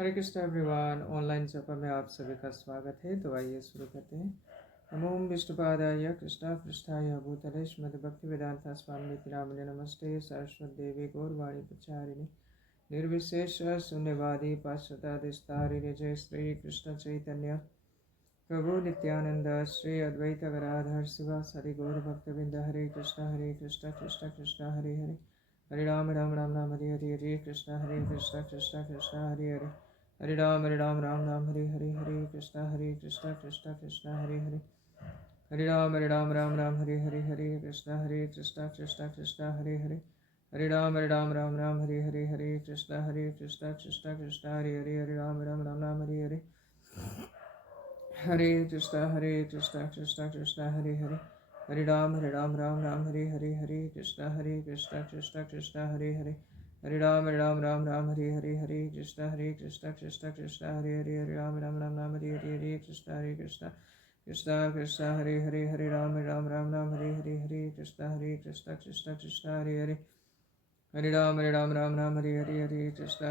हरे Krishna everyone. Online जपा में आप सभी का स्वागत है। तो आइए शुरू करते हैं। नमो विष्णुपादाय कृष्ण पृष्ठाय भूतले श्रीमद् भक्ति वेदांता स्वामी नामिने नमस्ते सरस्वती देवी गौरवाणी प्रचारिणे निर्विशेष शून्यवादी पाश्चात्यादिस्तारिणे। जय श्री कृष्ण चैतन्य प्रभु नित्यानंद श्री अद्वैत गदाधर शिवासादि गौर भक्तवृंद। हरे कृष्ण कृष्ण कृष्ण हरे हरे, हरे राम राम राम हरे हरे, हरे कृष्ण कृष्ण कृष्ण हरे हरे, हरे राम राम हरे हरे, हरे कृष्ण कृष्ण कृष्ण हरे हरे, हरे राम राम हरे हरे, हरे कृष्ण कृष्ण हरे हरे, हरे राम राम हरे हरे, हरे कृष्ण कृष्ण हरे हरे, हरे राम राम हरे हरे, हरे कृष्ण कृष्ण हरे हरे, हरे राम राम हरे हरे, हरे कृष्ण कृष्ण हरे हरे, हरे राम राम हरे हरे, हरे कृष्ण कृष्ण हरे हरे, हरे राम राम हरे हरे, हरे कृष्ण कृष्ण हरे हरे, हरे राम राम हरे हरे, हरे कृष्ण कृष्ण हरे हरे, हरे राम राम हरे हरे, हरे कृष्ण कृष्ण हरे हरे, हरे राम राम हरे हरे, हरे कृष्ण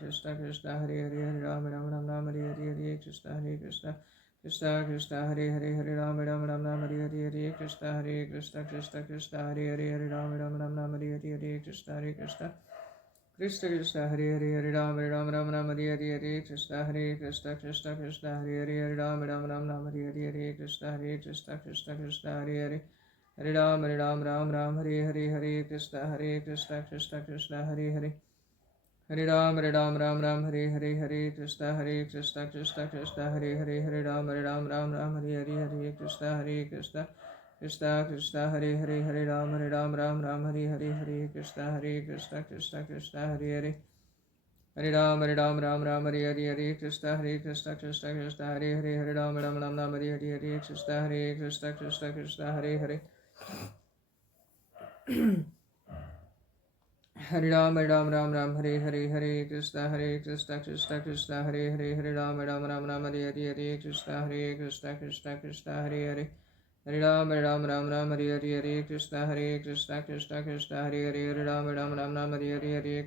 कृष्ण हरे हरे, हरे राम राम हरे हरे, हरे कृष्ण कृष्ण हरे हरे, हरे राम राम हरे हरे, हरे कृष्ण कृष्ण हरे हरे, हरे राम राम हरे हरे, हरे कृष्ण कृष्ण हरे हरे, हरे राम राम हरे हरे, हरे कृष्ण कृष्ण हरे हरे, हरे राम राम हरे हरे, हरे कृष्ण कृष्ण हरे हरे, हरे राम राम हरे हरे, हरे कृष्ण कृष्ण हरे हरे, हरे राम राम हरे हरे, हरे कृष्ण कृष्ण हरे हरे, हरे राम राम हरे हरे, हरे कृष्ण कृष्ण हरे हरे, हरे राम राम हरे हरे, हरे कृष्ण कृष्ण हरे हरे, हरे राम राम हरे हरे, हरे कृष्ण कृष्ण हरे हरे, हरे राम राम हरे हरे, हरे कृष्ण कृष्ण हरे हरे, हरे राम राम हरे हरे, हरे कृष्ण कृष्ण हरे हरे, हरे राम राम हरे हरे, हरे कृष्ण कृष्ण हरे हरे, हरे राम राम हरे हरे, हरे कृष्ण कृष्ण हरे हरे, हरे राम राम हरे हरे, हरे कृष्ण कृष्ण हरे हरे, हरे राम राम हरे हरे, हरे कृष्ण कृष्ण हरे हरे, हरे राम राम हरे हरे, हरे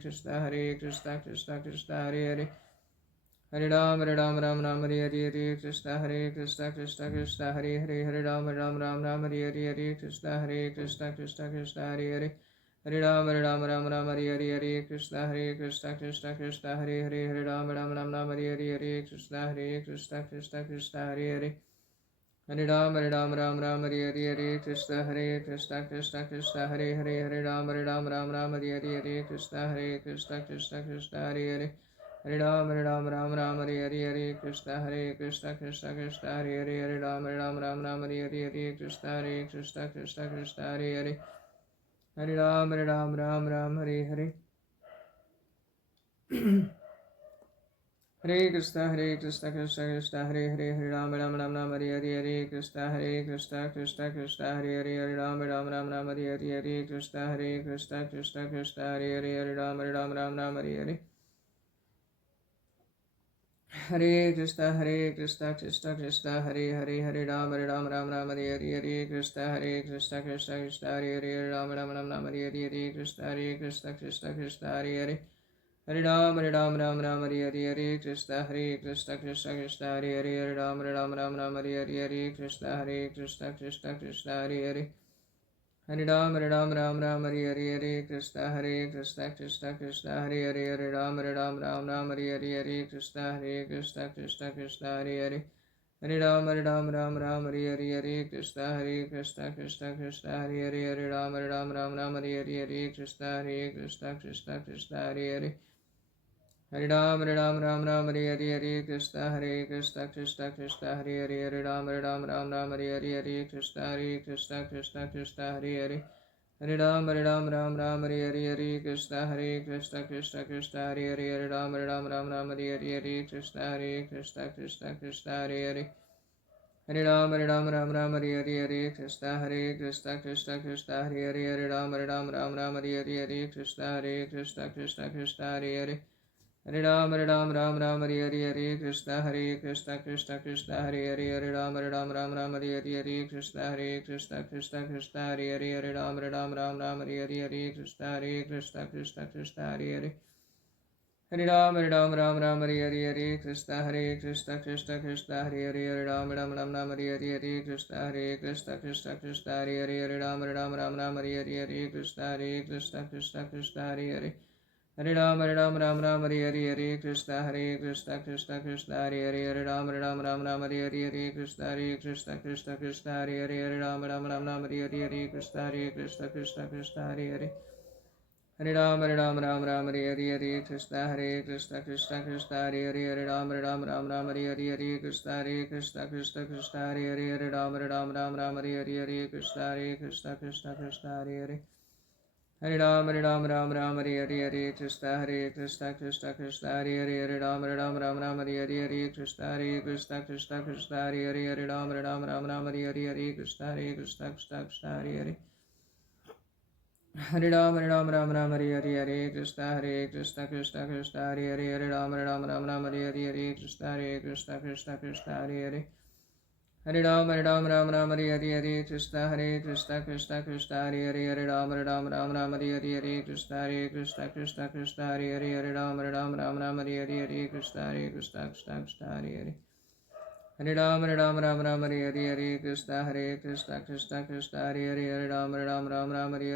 कृष्ण कृष्ण हरे हरे, हरे राम राम हरे हरे, हरे कृष्ण कृष्ण हरे हरे, हरे राम राम हरे हरे, हरे कृष्ण कृष्ण हरे हरे, हरे राम राम हरे हरे, हरे कृष्ण कृष्ण हरे हरे, हरे राम राम हरे हरे, हरे कृष्ण कृष्ण हरे हरे, हरे राम राम हरे हरे, हरे कृष्ण कृष्ण हरे हरे, हरे राम राम हरे हरे, हरे कृष्ण कृष्ण हरे हरे, हरे राम राम हरे हरे, हरे कृष्ण कृष्ण हरे हरे, हरे राम राम हरे हरे, हरे कृष्ण कृष्ण हरे हरे, हरे राम राम हरे हरे, हरे कृष्ण कृष्ण हरे हरे, हरे राम राम हरे हरे, हरे कृष्ण कृष्ण हरे हरे, हरे राम राम हरे हरे, हरे कृष्ण कृष्ण हरे हरे, हरे राम राम हरे हरे, हरे कृष्ण कृष्ण हरे हरे, हरे राम राम हरे हरे, हरे कृष्ण कृष्ण हरे हरे, हरे राम राम हरे हरे, हरे कृष्ण कृष्ण हरे हरे, हरे राम राम हरे हरे, हरे कृष्ण कृष्ण हरे हरे, हरे राम राम हरे हरे, हरे कृष्ण कृष्ण हरे हरे, हरे राम राम हरे हरे, हरे कृष्ण कृष्ण हरे हरे, हरे राम राम हरे हरे, हरे कृष्ण कृष्ण हरे हरे, हरे राम राम हरे हरे, हरे कृष्ण कृष्ण हरे हरे, हरे राम राम हरे हरे, हरे कृष्ण कृष्ण हरे हरे, हरे राम राम हरे हरे, हरे कृष्ण हरे हरे, हरे राम राम हरे हरे, हरे कृष्ण कृष्ण हरे हरे, हरे राम राम हरे हरे, हरे कृष्ण हरे हरे, हरे राम राम हरे हरे, हरे कृष्ण कृष्ण हरे हरे, हरे राम राम हरे हरे, हरे कृष्ण हरे हरे, हरे राम राम हरे हरे, हरे Krishna Krishna Hare Hare, Hare Ram Ram Hare Hare Hare Krishna Krishna Krishna Hare Hare Ram Ram Hare Hare Krishna Krishna Krishna Hare Hare Ram Ram Hare Hare Krishna Krishna Hare Hare Hare Ram Hare Hare Krishna Krishna Hare Hare Ram Hare Hare Krishna Krishna Hare Hare Ram Hare Hare Krishna Hare Hare Hare Ram Hare Hare Krishna Krishna Hare Hare Ram Hare Hare Krishna Krishna Hare Hare Ram Hare Hare Krishna Hare Hare Hare Ram Hare Hare Krishna Krishna Hare Hare Ram Hare Hare Krishna Krishna Hare Hare Ram Hare Hare Krishna Hare Hare Hare Ram Hare Hare Krishna Krishna Hare Hare Ram Hare Hare Krishna Krishna Hare Hare Hare Ram Hare Hare Krishna Krishna Hare Hare Ram Hare Hare Krishna Krishna Hare Hare Ram Hare Hare Krishna Krishna Hare Hare Hare Ram Hare Hare Krishna Krishna Hare Hare Ram Hare Hare Krishna Krishna Hare Hare Ram Hare Hare Krishna Krishna Hare Hare Ram Hare Hare Krishna Krishna Hare Hare Ram Hare Hare Krishna Hare Hare Hare Ram Hare Hare Krishna Krishna Hare Hare Ram Hare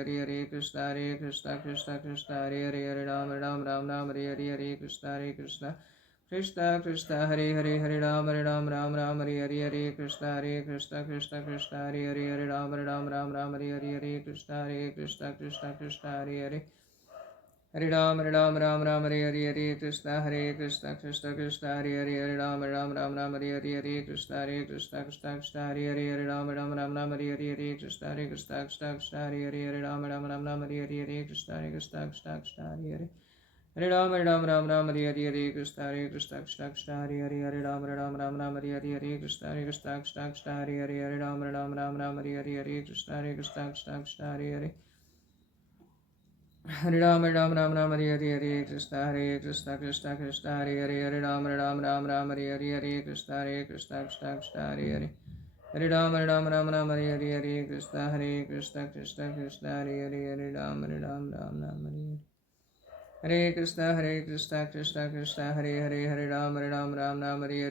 Hare Krishna Krishna Hare Hare Ram Hare Hare Krishna Krishna Hare Hare Ram Hare Hare Krishna Hare Hare Hare Ram Hare Hare Krishna Krishna Hare Hare Ram Hare Hare Krishna Krishna Hare Hare Ram Hare Hare Krishna Hare Hare Hare Ram Hare Hare Krishna Krishna Hare Hare Ram Hare Hare Krishna Krishna Hare Hare Hare Ram Hare Hare Krishna Krishna Hare Hare Ram Hare Hare Krishna Krishna Hare Hare Hare Ram Hare Hare Krishna Hare Hare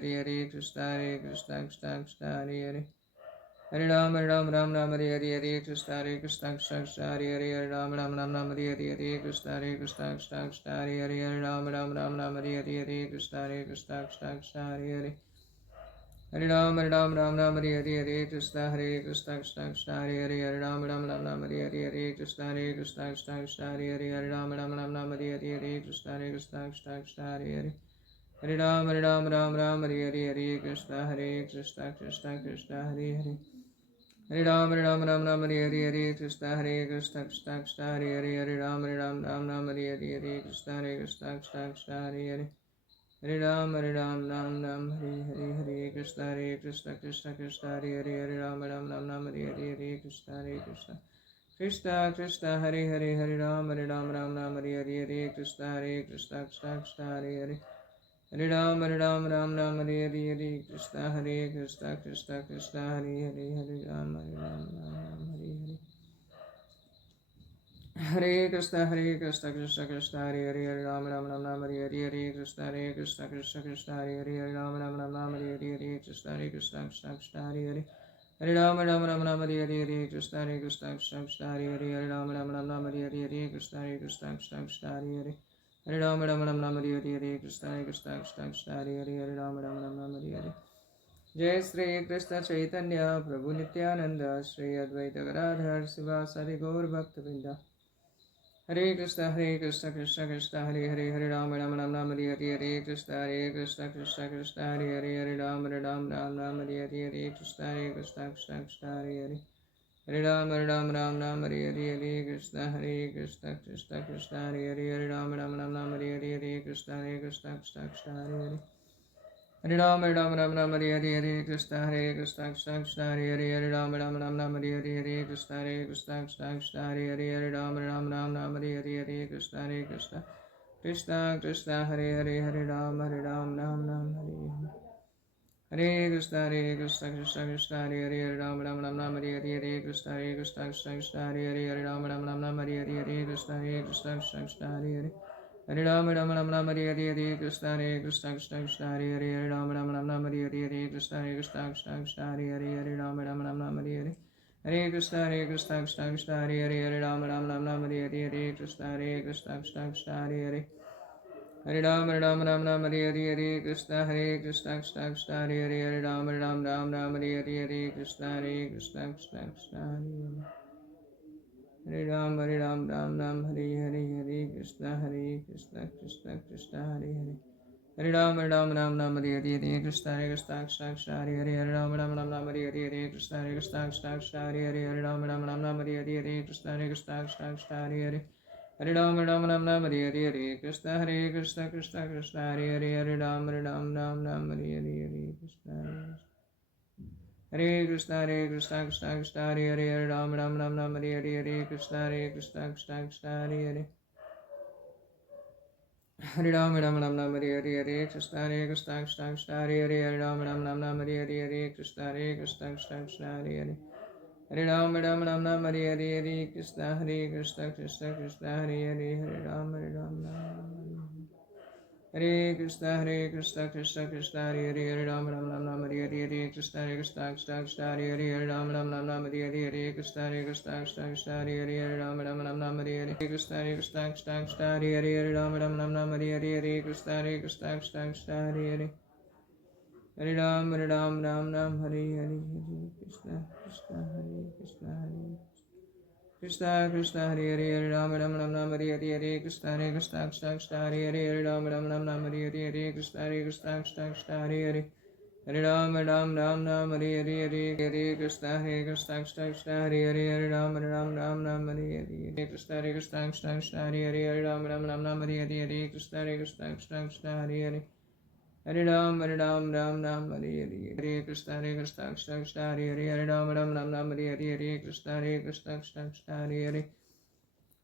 Hare Ram Hare Hare Krishna Krishna Hare Hare Ram Hare Hare Krishna Krishna Hare Hare Ram Hare Hare Krishna Krishna Hare Hare Hare Ram Hare Hare Krishna Krishna Hare Hare Ram Hare Hare Krishna Krishna Hare Hare Ram Hare Hare Krishna Hare Hare Hare Ram Hare Hare Krishna Krishna Hare Hare Hare Ram Hare Hare Krishna Krishna Hare Hare Ram Hare Hare Krishna Hare Hare Hare Ram Hare Hare Krishna Hare Hare Ram Hare Hare Krishna Hare Hare Ram Hare Hare Krishna Hare Hare Hare Ram Hare Hare Krishna Krishna Hare Hare Ram Hare Hare Hare Krishna Krishna Hare Hare Ram Hare Hare Krishna Krishna Hare Hare Ram Hare Hare Krishna Hare Hare Hare Ram Hare Hare Krishna Krishna Hare Hare Ram Hare Hare Krishna Hare Hare Hare Ram Hare Hare Krishna Krishna Hare Hare Ram Hare Hare Jai Sri Krishna Chaitanya Prabhu Nityananda Sri Advaita Gadadhar Sivasari Gaur Bhaktavinda Hare Krishna Krishna Krishna Hare Hare Hare Ram Hare Hare Krishna Krishna Hare Hare Ram Hare Hare Krishna Krishna Hare Hare Hare Ram Hare Hare Krishna Krishna Hare Hare Ram Hare Hare Krishna Krishna Hare Hare Hare Ram Hare Hare Krishna Krishna Hare Hare Ram Hare Hare Krishna Krishna Hare Hare Ram Hare Hare Krishna Krishna Hare Hare Ram Hare Hare Krishna Hare Hare Ram Hare Hare Krishna Krishna Hare Hare Ram Hare Hare Krishna Krishna Hare Hare Hare Ram Ram Hare Hare Hare Krishna Krishna Krishna Hare Hare Hare Ram Ram Hare Hare Hare Krishna Krishna Krishna Hare Hare Hare Ram Ram Hare Hare Hare Krishna Krishna Krishna Hare Hare Hare Ram Ram Hare Hare Hare Krishna Krishna Krishna Hare Hare Hare Ram Hare Hare Krishna Krishna Krishna Hare Hare Hare Ram Hare Hare Hare Krishna Krishna Krishna Hare Hare Ram Ram Hare Hare Hare Krishna Krishna Krishna Hare Hare Hare Ram Ram Hare Hare Krishna Krishna Krishna Hare Hare Hare Ram Ram Hare Hare Krishna Krishna Krishna Hare Hare Hare Ram Ram Hare Hare Krishna Krishna Krishna Hare Hare Hare Ram Hare Hare Krishna Krishna Krishna Hare Hare Hare Ram Ram Hare Hare Krishna Hare Krishna Krishna Krishna Hare Hare Hare Ram Hare Hare Krishna Krishna Krishna Hare Hare Hare Ram Hare Hare Krishna Krishna Krishna Hare Hare Hare Ram Hare Hare Krishna Krishna Krishna Hare Hare Hare Ram Hare Hare Krishna Krishna Krishna Hare Hare Hare Ram Hare Krishna Krishna Krishna Hare Hare Hare Ram Hare Hare Krishna Krishna Krishna Hare Hare Hare Ram Hare Hare Krishna Krishna Krishna Hare Hare Hare Ram Hare Hare Krishna Krishna Krishna Hare Hare Hare Ram Hare Hare Krishna Krishna Krishna Hare Hare Hare Ram Hare Hare Hare Krishna Krishna Hare Krishna Hare Krishna Krishna Hare Hare Hare Ram Hare Hare Krishna Krishna Krishna Hare Hare Hare Ram Hare Hare Krishna Krishna Krishna Hare Hare Hare Ram Hare Hare Hare Krishna Krishna Krishna Hare Hare Hare Ram Hare Hare Krishna Krishna Krishna Hare Hare Hare Ram Hare Hare Krishna Krishna Krishna Hare Hare Hare Ram Hare Hare Krishna Krishna Krishna Hare Hare Hare Ram Hare Hare Krishna Krishna Krishna Hare Hare Hare Ram Hare Hare Hare Krishna Krishna Krishna Hare Hare Hare Ram Hare Hare Krishna Krishna Krishna Hare Hare Hare Ram Hare Hare Krishna Krishna Krishna Hare Hare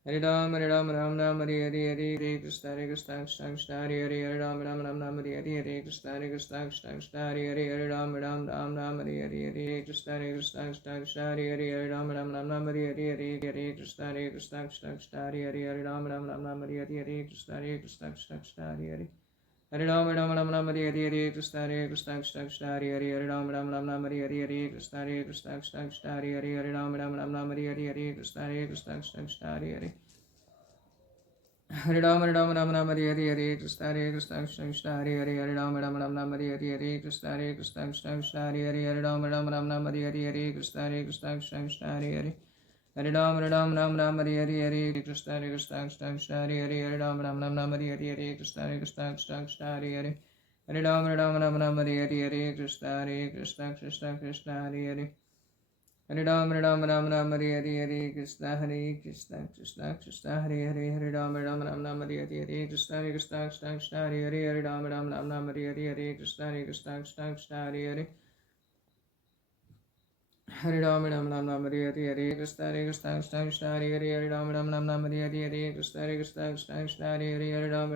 Hare Ram Hare Hare Hare Krishna Krishna Krishna Hare Hare Hare Ram Hare Hare Krishna Krishna Krishna Hare Hare Hare Ram Hare Hare Krishna Krishna Krishna Hare Hare Hare Ram Hare Hare Krishna Krishna Krishna Hare Hare Hare Ram Hare Hare Krishna Krishna Krishna Hare Hare Hare Ram Hare Hare Krishna Krishna Krishna Hare Hare Hare Ram Hare Hare Krishna Krishna Krishna Hare Hare Hare Ram Hare Hare Krishna Krishna Krishna Hare Hare Hare Ram Hare Hare Krishna Krishna Krishna Hare Hare Hare Ram Hare Hare Krishna Krishna Krishna Hare Hare Hare Ram Hare Hare Krishna Krishna Krishna Hare Hare Hare Ram Hare Hare Krishna Krishna Krishna Hare Hare Hare Ram Hare Hare Krishna Krishna Krishna Hare Hare Hare Ram Hare Hare Krishna Krishna Krishna Hare Hare Hare Ram Hare Hare Krishna Krishna Krishna Hare Hare Hare Ram Hare Hare Krishna Krishna Krishna Hare Hare Hare Ram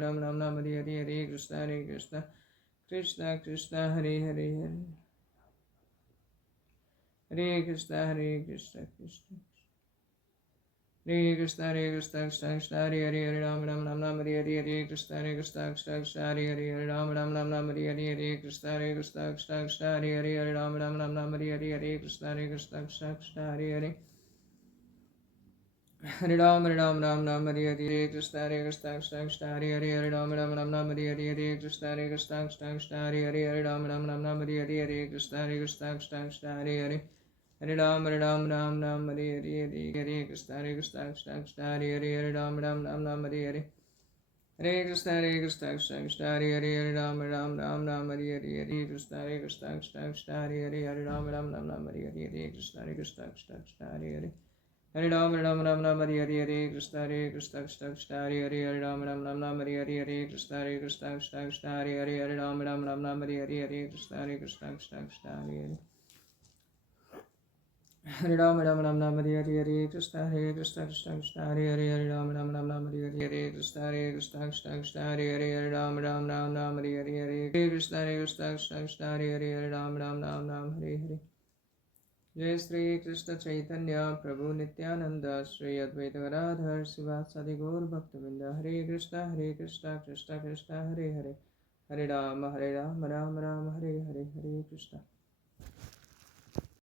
Hare Hare Krishna Krishna Krishna Krishna Hare Hare Hare Krishna Krishna Hare Krishna Krishna Krishna Hare Hare Hare Ram Hare Hare Krishna Krishna Krishna Hare Hare Hare Ram Hare Hare Krishna Krishna Krishna Hare Hare Hare Ram Hare Hare Krishna Krishna Krishna Hare Hare Hare Ram Hare Hare Krishna Krishna Krishna Hare Hare Hare Ram Hare Hare Krishna Krishna Krishna Hare Hare Hare Ram Hare Hare Krishna Krishna Krishna Hare Hare Hare Ram Hare Hare Krishna Krishna Krishna Hare Hare Hare Ram Hare Hare Hare Krishna Krishna Hare Hare Hare Ram Hare Hare Krishna Krishna Krishna Hare Hare Hare Ram Hare Hare Krishna Krishna Krishna Hare Hare Hare Ram Hare Hare Krishna Krishna Krishna Hare Hare Hare Ram Hare Hare Krishna Krishna Krishna Hare Hare Hare Ram Hare Hare Krishna Krishna Krishna Hare Hare Hare Ram Hare Hare Krishna Krishna Krishna Hare Hare Hare Ram Hare Hare Krishna Krishna Krishna Hare Hare Hare Ram Hare Hare Krishna Krishna Krishna Hare Hare Hare Ram Hare Hare जय श्री कृष्ण चैतन्य प्रभु नित्यानंद श्री अद्वैत गदाधर शिवासादि गौर भक्तवृंद। हरे कृष्णा कृष्णा कृष्णा हरे हरे, हरे राम राम राम हरे हरे, हरे कृष्णा।